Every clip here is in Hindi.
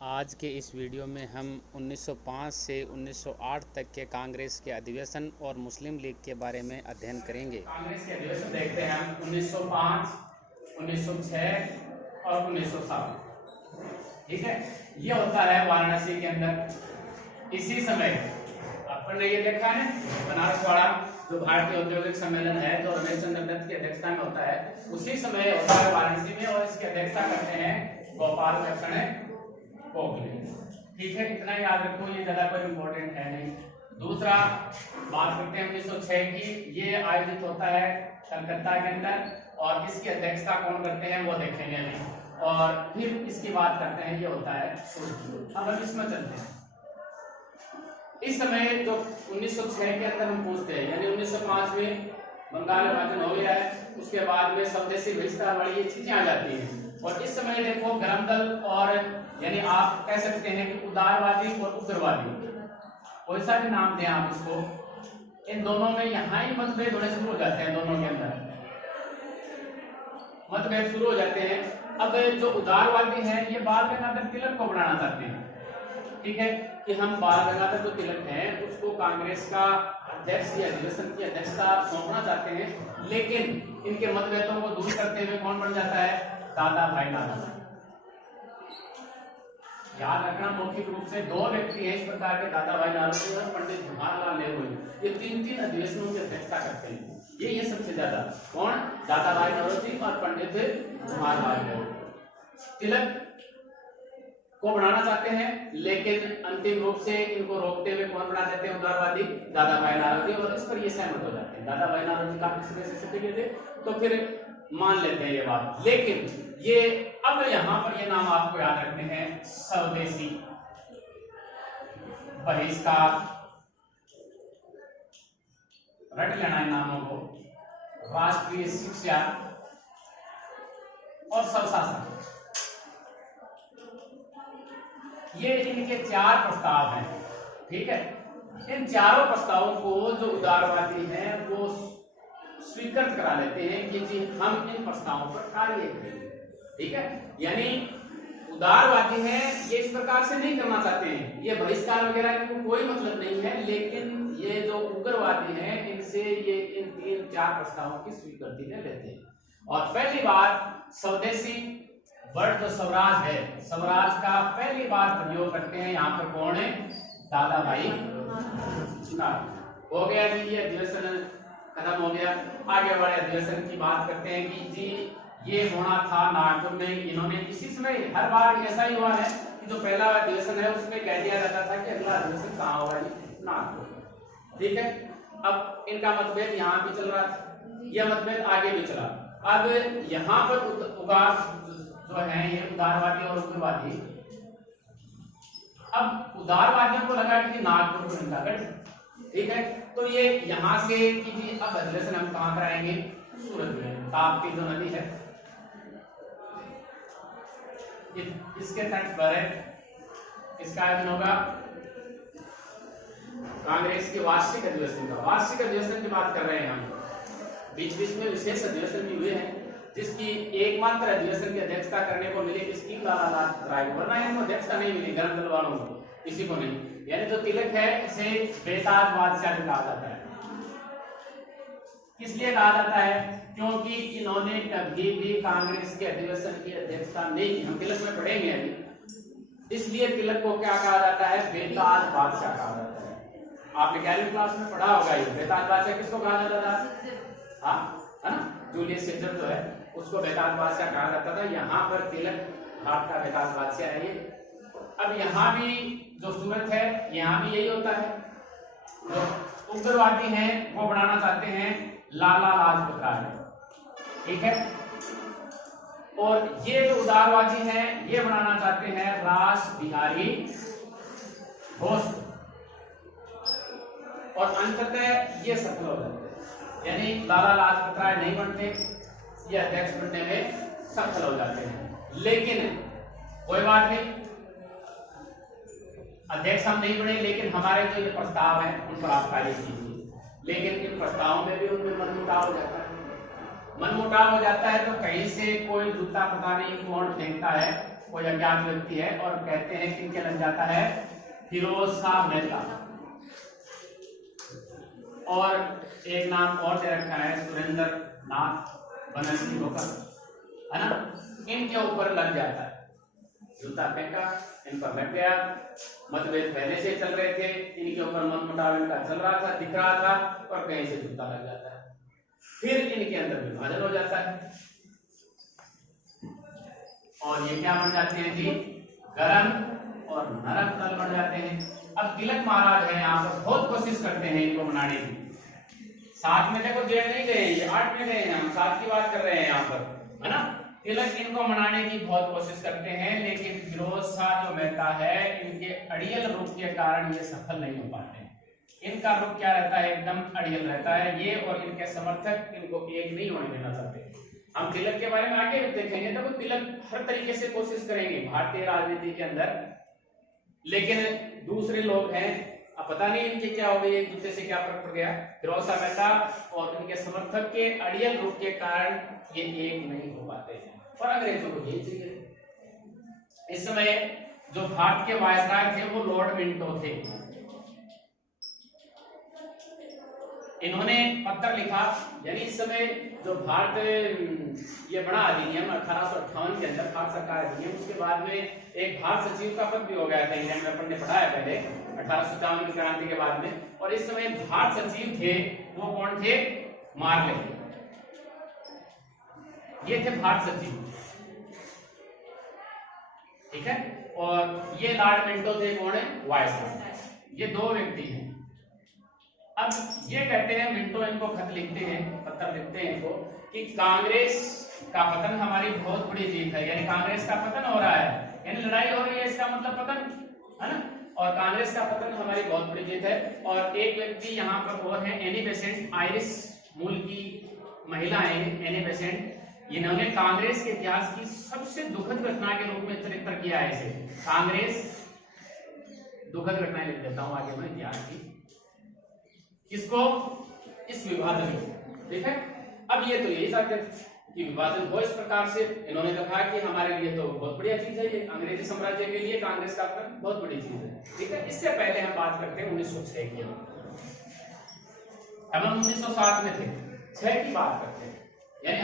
आज के इस वीडियो में हम 1905 से 1908 तक के कांग्रेस के अधिवेशन और मुस्लिम लीग के बारे में अध्ययन करेंगे। कांग्रेस के अधिवेशन देखते हैं हम 1905, 1906 और 1907। ठीक है, ये होता है वाराणसी के अंदर। इसी समय अपन ने ये देखा है बनारस वाला जो भारतीय औद्योगिक सम्मेलन है जो रमेश चंद्र दत्त की अध्यक्षता में होता है, उसी समय होता है वाराणसी में, और इसकी अध्यक्षता करते हैं गोपाल कृष्ण गोखले। ठीक है, इतना ही याद रखो, ये ज्यादा कोई इंपॉर्टेंट है नहीं। दूसरा बात करते हैं 1906 की। ये आयोजित होता है कलकत्ता के अंदर, और इसकी अध्यक्षता कौन करते हैं वो देखेंगे अभी, और फिर इसकी बात करते हैं। ये होता है अब हम इसमें चलते हैं। इस समय जो 1906 के अंदर हम पूछते हैं, यानी 1905 में बंगाल विभाजन हो गया है, उसके बाद में स्वदेशी बहिष्कार वाली ये चीजें आ जाती हैं, और इस समय देखो गरम दल और यानी आप कह सकते हैं कि उदारवादी और उग्रवादी, कोई सा भी नाम दें आप इसको, इन दोनों में यहाँ ही मतभेद होने शुरू हो जाते हैं। दोनों के अंदर मतभेद शुरू हो जाते हैं। अब जो उदारवादी हैं ये बाल गंगाधर तिलक को बनाना चाहते हैं। ठीक है, कि हम बाल गंगाधर जो तिलक हैं उसको कांग्रेस का अध्यक्ष या अधिवेशन की अध्यक्षता सौंपना चाहते हैं, लेकिन इनके मतभेदों को दूर करते हुए कौन बन जाता है? दादा भाई नौरोजी। याद रखना, मौखिक रूप से दो व्यक्ति हैं इस प्रकार के, दादा भाई नौरोजी और पंडित जवाहरलाल नेहरू। ये तीन अधिवेशनों की अध्यक्षता करते हैं। ये सबसे ज्यादा कौन? दादा भाई नौरोजी और पंडित जवाहरलाल नेहरू। तिलक को बनाना चाहते हैं, लेकिन अंतिम रूप से इनको रोकते हुए कौन बना देते हैं? उदारवादी दादा भाई नौरोजी, और इस पर ये सहमत हो जाते हैं। दादा भाई नौरोजी काफी समय से सत्य थे, तो फिर मान लेते हैं ये बात। लेकिन ये अब यहां पर ये नाम आपको याद रखने हैं: स्वदेशी बहिष्कार, रट लेना है नामों को, राष्ट्रीय शिक्षा और स्वशासन। ये इनके चार प्रस्ताव हैं। ठीक है, इन चारों प्रस्तावों को जो उदारवादी हैं वो स्वीकृत करा लेते हैं कि जी हम इन प्रस्तावों पर कार्य करेंगे। ठीक है, यानी उदारवादी हैं ये इस प्रकार से नहीं करना चाहते हैं, ये बहिष्कार वगैरह इनको कोई मतलब नहीं है, लेकिन ये जो उग्रवादी हैं इनसे ये इन तीन चार प्रस्तावों की स्वीकृति ले लेते हैं। और पहली बार स्वदेशी वर्ड जो स्वराज है, स्वराज का पहली बार प्रयोग करते हैं यहाँ पर कौन है? दादा भाई हो गया जी, ये अधिवेशन खत्म हो गया। आगे वाले अधिवेशन की बात करते हैं कि जी ये होना था नागपुर में। इन्होंने इसी समय हर बार ऐसा ही हुआ है कि जो पहला अधिवेशन है उसमें कह दिया जाता था कि अगला अधिवेशन कहाँ होगा? नागपुर। ठीक है, अब इनका मतभेद यहाँ भी चल रहा था, यह मतभेद आगे भी चला। अब यहाँ पर उदार जो है ये उदारवादी और उग्रवादी, अब उदारवादियों को लगा कि नागपुर को इनका गठन। ठीक है, तो ये यहां से कि जी अब अधिवेशन हम कहां कराएंगे? सूरत में, ताप्ती जो नदी है इसके तट पर है। इसका आयोजन होगा कांग्रेस के वार्षिक अधिवेशन का। वार्षिक अधिवेशन की बात कर रहे हैं हम, बीच बीच में विशेष अधिवेशन भी हुए हैं, जिसकी एकमात्र अधिवेशन की अध्यक्षता करने को मिली किसकी? लाला लाजपत राय को, वरना इनको अध्यक्षता नहीं मिली गरम दल वालों को, किसी को नहीं। यानी जो तिलक है इसे बेताज बादशाह कहा जाता है। किस लिए कहा जाता है? क्योंकि इन्होंने कभी भी कांग्रेस के अधिवेशन की अध्यक्षता नहीं की। हम तिलक में पढ़ेंगे अभी, इसलिए तिलक को क्या कहा जाता है? बेताज बादशाह कहा जाता है। आपने 11वीं क्लास में पढ़ा होगा ये बेताज बादशाह किसको कहा जाता था? हाँ, है ना, जूलियस सीजर जो है उसको बेताज बादशाह कहा जाता था। यहाँ पर तिलक भारत का बेताज बादशाह है ये। अब यहाँ भी जो सूरत है यहाँ भी यही होता है। जो उग्रवादी हैं वो बनाना चाहते हैं लाला लाजपत राय। ठीक है, और ये जो उदारवादी हैं ये बनाना चाहते हैं रास बिहारी घोष, और अंततः ये सफल हो जाते हैं। यानी लाला लाजपत राय नहीं बनते, ये अध्यक्ष बनने में सफल हो जाते हैं। लेकिन कोई बात नहीं, अध्यक्ष हम नहीं बने, लेकिन हमारे जो ये प्रस्ताव है उन पर आप कार्य कीजिए। लेकिन इन प्रस्तावों में भी उनमें मनमुटाव हो जाता है। मनमुटाव हो जाता है तो कहीं से कोई जूता पता नहीं कौन फेंकता है कोई अज्ञात व्यक्ति है और कहते हैं कि इनके लग जाता है फिरोज शाह मेहता, और एक नाम और दे रखा है सुरेंद्र नाथ बनर्जी होकर, है ना। इनके ऊपर लग जाता है, जूता फेंका, इन पर लग गया। मतभेद पहले से चल रहे थे, इनके ऊपर मनमुटाव इनका चल रहा था, दिख रहा था, और कहीं से जूता लग जाता है। फिर इनके अंदर विभाजन हो जाता है और ये क्या बन जाते हैं जी, गरम और नरम दल बन जाते हैं। अब तिलक महाराज है यहाँ पर, बहुत कोशिश करते हैं इनको मनाने की। 7 में देखो, 1.5 नहीं गए, ये 8 में गए हैं, हम 7 की बात कर रहे हैं यहाँ पर, है ना। तिलक इनको मनाने की बहुत कोशिश करते हैं, लेकिन फिरोज शाह जो मेहता है, इनके अड़ियल रूप के कारण ये सफल नहीं हो पाते हैं। इनका रूप क्या रहता है, एकदम अड़ियल रहता है। ये और इनके समर्थक इनको एक नहीं होने देना चाहते। हम तिलक के बारे में आगे देखेंगे, तो तिलक हर तरीके से कोशिश करेंगे भारतीय राजनीति के अंदर, लेकिन दूसरे लोग हैं, अब पता नहीं इनके क्या हो गई, एक दूसरे से क्या फर्क पड़ गया। फिरोज शाह मेहता और इनके समर्थक के अड़ियल रूप के कारण ये एक नहीं हो पाते हैं, और अंग्रेजों को यही चाहिए। इस समय जो भारत के वायसराय थे वो लॉर्ड मिंटो थे। इन्होंने पत्र लिखा, यानी इस समय जो भारत ये बड़ा अधिनियम 1858 के अंदर भारत सरकार अधिनियम, उसके बाद में एक भारत सचिव का पद भी हो गया था इंग्लैंड में, अपन ने पढ़ा है पहले 1857 की क्रांति के बाद में। और इस समय भारत सचिव थे, वो कौन थे, मार्ले, ये थे भारत सचिव, ठीक है। और ये लॉर्ड मिंटो थे, कौन है, वायसराय। ये 2 व्यक्ति हैं। अब ये कहते हैं, मिंटो इनको खत लिखते हैं, पत्र लिखते हैं इनको, कि कांग्रेस का पतन हमारी बहुत बड़ी जीत है, यानी कांग्रेस का पतन हो रहा है, यानी लड़ाई हो रही है, इसका मतलब पतन, है ना। और कांग्रेस का पतन हमारी बहुत बड़ी जीत है। और एक व्यक्ति यहाँ पर और है, एनी बेसेंट, आयरिश मूल की महिला है एनी बेसेंट। इन्होंने कांग्रेस के इतिहास की सबसे दुखद घटना के रूप में चरित्र किया है इसे। कांग्रेस दुखद घटनाएं लिख देता हूं आगे मैं इतिहास की, किसको, इस विभाजन को, ठीक है। अब ये तो यही चाहते थे कि विभाजन हो इस प्रकार से। इन्होंने कहा कि हमारे लिए तो बहुत बढ़िया चीज है ये, अंग्रेजी साम्राज्य के लिए कांग्रेस का पतन बहुत बड़ी चीज है, ठीक है। इससे पहले हम बात करते हैं 1906 की। अब हम 1907 में थे, 6 की बात करते हैं, यानी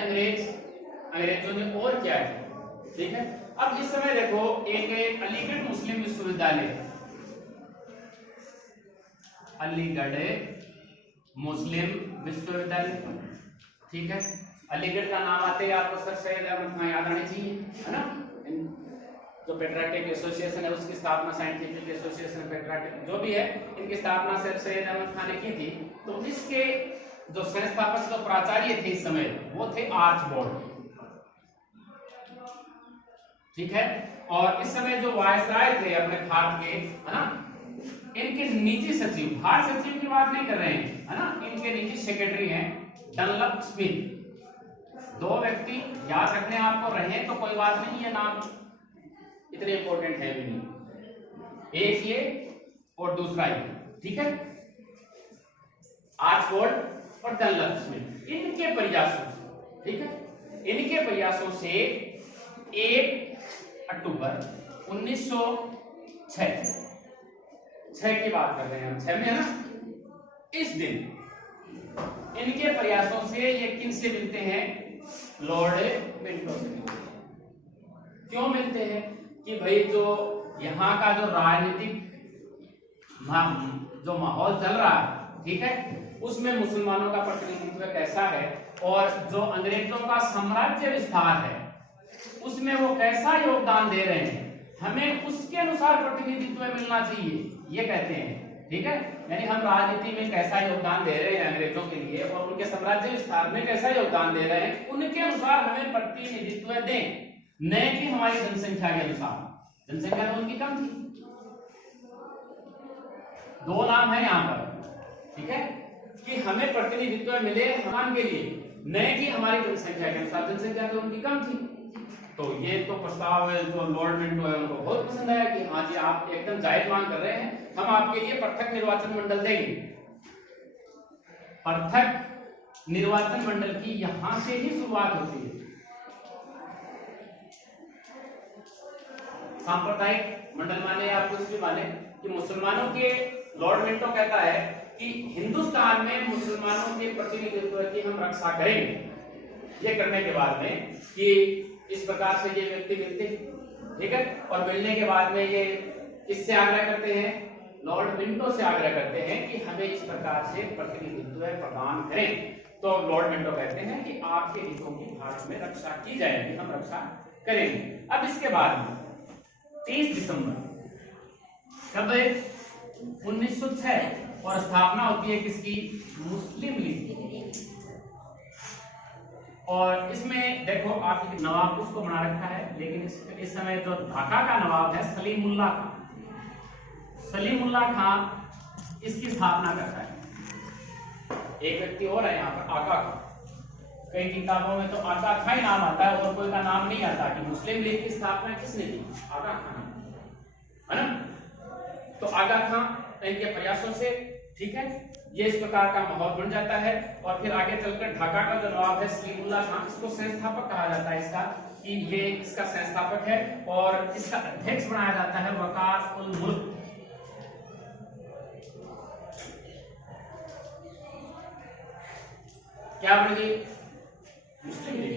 अंग्रेजों ने और क्या किया, ठीक है। अब इस समय देखो, एक अलीगढ़ मुस्लिम विश्वविद्यालय, अलीगढ़ मुस्लिम विश्वविद्यालय, ठीक है। अलीगढ़ का नाम आते ही आपको सर सैयद अहमद खान याद आने चाहिए, है ना। जो पेट्रियाटिक एसोसिएशन है उसकी स्थापना, साइंटिफिक एसोसिएशन पेट्रियाटिक जो भी है, इनकी स्थापना सर सैयद अहमद खान ने की थी। तो इसके जो संस्थापक, जो प्राचार्य थे इस समय, वो थे आर्चबोल्ड, ठीक है। और इस समय जो वायसराय थे अपने भारत के, है ना, इनके निजी सचिव, भारत सचिव की बात नहीं कर रहे हैं, है ना, इनके निजी सेक्रेटरी हैं डनलप स्मिथ। 2 व्यक्ति याद रखने आपको रहे तो कोई बात नहीं, ये नाम इतने इंपॉर्टेंट है भी नहीं, एक ये और दूसरा ये, ठीक है। आर्चबोल्ड और डनलप स्मिथ, इनके प्रयासों से, ठीक है, इनके प्रयासों से 1 अक्टूबर 1906 की बात कर रहे हैं हम, 6 में, है ना। इस दिन इनके प्रयासों से ये किन से मिलते हैं, लॉर्ड मिंटो से मिलते हैं। क्यों मिलते हैं कि भाई जो यहाँ का जो राजनीतिक जो माहौल चल रहा है, ठीक है, उसमें मुसलमानों का प्रतिनिधित्व कैसा है, और जो अंग्रेजों का साम्राज्य विस्तार है उसमें वो कैसा योगदान दे रहे हैं, हमें उसके अनुसार प्रतिनिधित्व मिलना चाहिए, ये कहते हैं, ठीक है। यानी हम राजनीति में कैसा योगदान दे रहे हैं अंग्रेजों के लिए, और उनके साम्राज्य विस्तार में कैसा योगदान दे रहे हैं, उनके अनुसार हमें प्रतिनिधित्व दें, न कि हमारी जनसंख्या के अनुसार। जनसंख्या तो उनकी कम थी। 2 नाम है यहाँ पर, ठीक है, कि हमें प्रतिनिधित्व मिले हम के लिए, न कि हमारी जनसंख्या के अनुसार। जनसंख्या तो उनकी कम थी। तो ये तो प्रस्ताव जो लॉर्ड मिंटो है उनको बहुत पसंद आया कि हाँ जी, आप एकदम जायज मांग कर रहे हैं, हम आपके लिए पृथक निर्वाचन मंडल देंगे। पृथक निर्वाचन मंडल की यहां से ही शुरुआत होती है। सांप्रदायिक मंडल माने या कुछ भी माने कि मुसलमानों के लॉर्ड मिंटो कहता है कि हिंदुस्तान में मुसलमानों के प्रतिनिधित्व की हम रक्षा करेंगे। ये करने के बाद में कि इस प्रकार से ये व्यक्ति मिलते हैं, ठीक है, और मिलने के बाद में ये किससे आग्रह करते हैं, लॉर्ड मिंटो से आग्रह करते हैं कि हमें इस प्रकार से प्रतिनिधित्व प्रदान करें। तो लॉर्ड मिंटो कहते हैं कि आपके हितों की भारत में रक्षा की जाएगी, हम रक्षा करेंगे। अब इसके बाद 30 दिसंबर कब 1906 और स्थापना होती है किसकी, मुस्लिम लीग। और इसमें देखो आप नवाब उसको बना रखा है, लेकिन इस समय जो ढाका का नवाब है सलीमुल्लाह खां, सलीमुल्लाह खां इसकी स्थापना करता है। एक व्यक्ति और है यहाँ पर आका खां, कई किताबों में तो आका खां ही नाम आता है और कोई का नाम नहीं आता कि मुस्लिम लीग की स्थापना किसने की, आका खां है ना। तो आगा खां इनके प्रयासों से, ठीक है, ये इस प्रकार का माहौल बन जाता है। और फिर आगे चलकर ढाका का जो नवाब है सलीमुल्लाह खां, इसको संस्थापक कहा जाता है इसका, कि ये इसका संस्थापक है और इसका अध्यक्ष बनाया जाता है वकार उल मुल्क। क्या बन गई, मुस्लिम लीग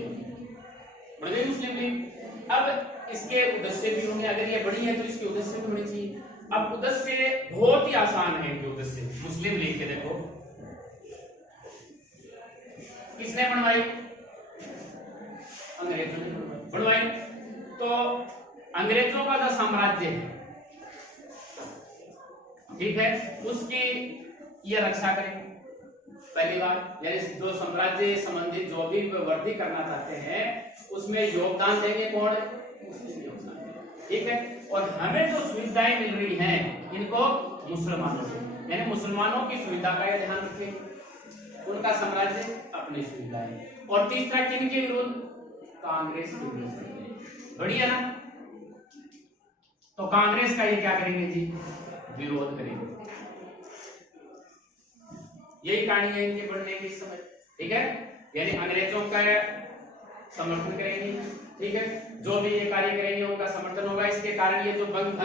बन गई, मुस्लिम लीग। अब इसके उद्देश्य भी होंगे, अगर ये बड़ी है तो इसके उद्देश्य भी होने चाहिए। अब उद्देश्य बहुत ही आसान है इनके उद्देश्य मुस्लिम लीग के। देखो किसने बनवाई, अंग्रेजों ने बनवाई। तो अंग्रेजों का जो साम्राज्य है, ठीक है, उसकी ये रक्षा करेंगे पहली बार, यानी जो साम्राज्य संबंधित जो भी वृद्धि करना चाहते हैं उसमें योगदान देंगे कौन, मुस्लिम योगदान, ठीक है। और हमें जो सुविधाएं मिल रही हैं इनको मुसलमानों से, यानी मुसलमानों की सुविधा का ध्यान रखें, उनका साम्राज्य अपनी सुविधाएं। और तीसरा किनके विरुद्ध, कांग्रेस के विरुद्ध, बढ़िया ना। तो कांग्रेस का ये क्या करेंगे जी, विरोध करेंगे। यही कहानी है इनके बढ़ने की समय, ठीक है, यानी अंग्रेजों का समर्थन करेंगे, ठीक है, जो भी ये कार्य करेंगे उनका समर्थन होगा। इसके कारण ये जो भंग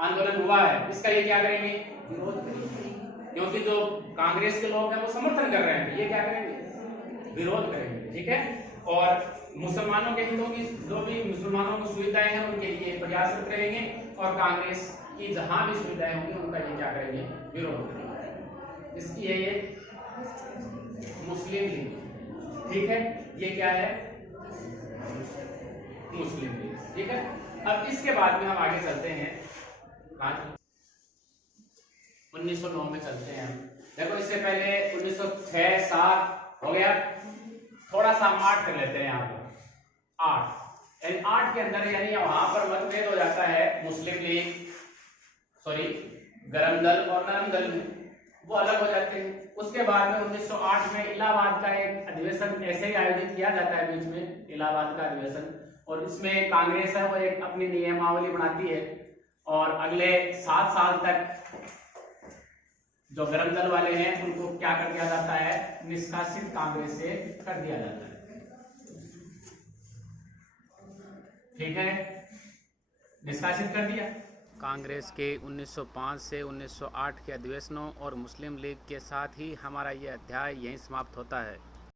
आंदोलन हुआ है इसका ये क्या करेंगे, विरोध करेंगे, क्योंकि जो कांग्रेस के लोग हैं वो समर्थन कर रहे हैं, ये क्या करेंगे, विरोध करेंगे, ठीक है। और मुसलमानों के हितों की जो भी मुसलमानों को सुविधाएं हैं उनके लिए प्रयासरत रहेंगे, और कांग्रेस की जहां भी सुविधाएं होंगी उनका ये क्या करेंगे, विरोध करेंगे। इसकी है ये मुस्लिम लीग, ठीक है, ये क्या है, मुस्लिम लीग, ठीक है। अब इसके बाद में हम आगे चलते हैं, 1909 में चलते हैं हम। देखो इससे पहले 1906-07 हो गया, थोड़ा सा 8 कर लेते हैं यहाँ पर, 8 यानी 8 के अंदर यानी वहां पर मतभेद हो जाता है मुस्लिम लीग, सॉरी गरम दल और नरम दल में, वो अलग हो जाते हैं। उसके बाद में 1908 में इलाहाबाद का एक अधिवेशन ऐसे ही आयोजित किया जाता है, बीच में इलाहाबाद का अधिवेशन, और इसमें कांग्रेस है वो एक अपनी नियमावली बनाती है, और अगले 7 साल तक जो गरम दल वाले हैं उनको क्या कर दिया जाता है, निष्कासित कांग्रेस से कर दिया जाता है, ठीक है, निष्कासित कर दिया। कांग्रेस के 1905 से 1908 के अधिवेशनों और मुस्लिम लीग के साथ ही हमारा ये अध्याय यहीं समाप्त होता है।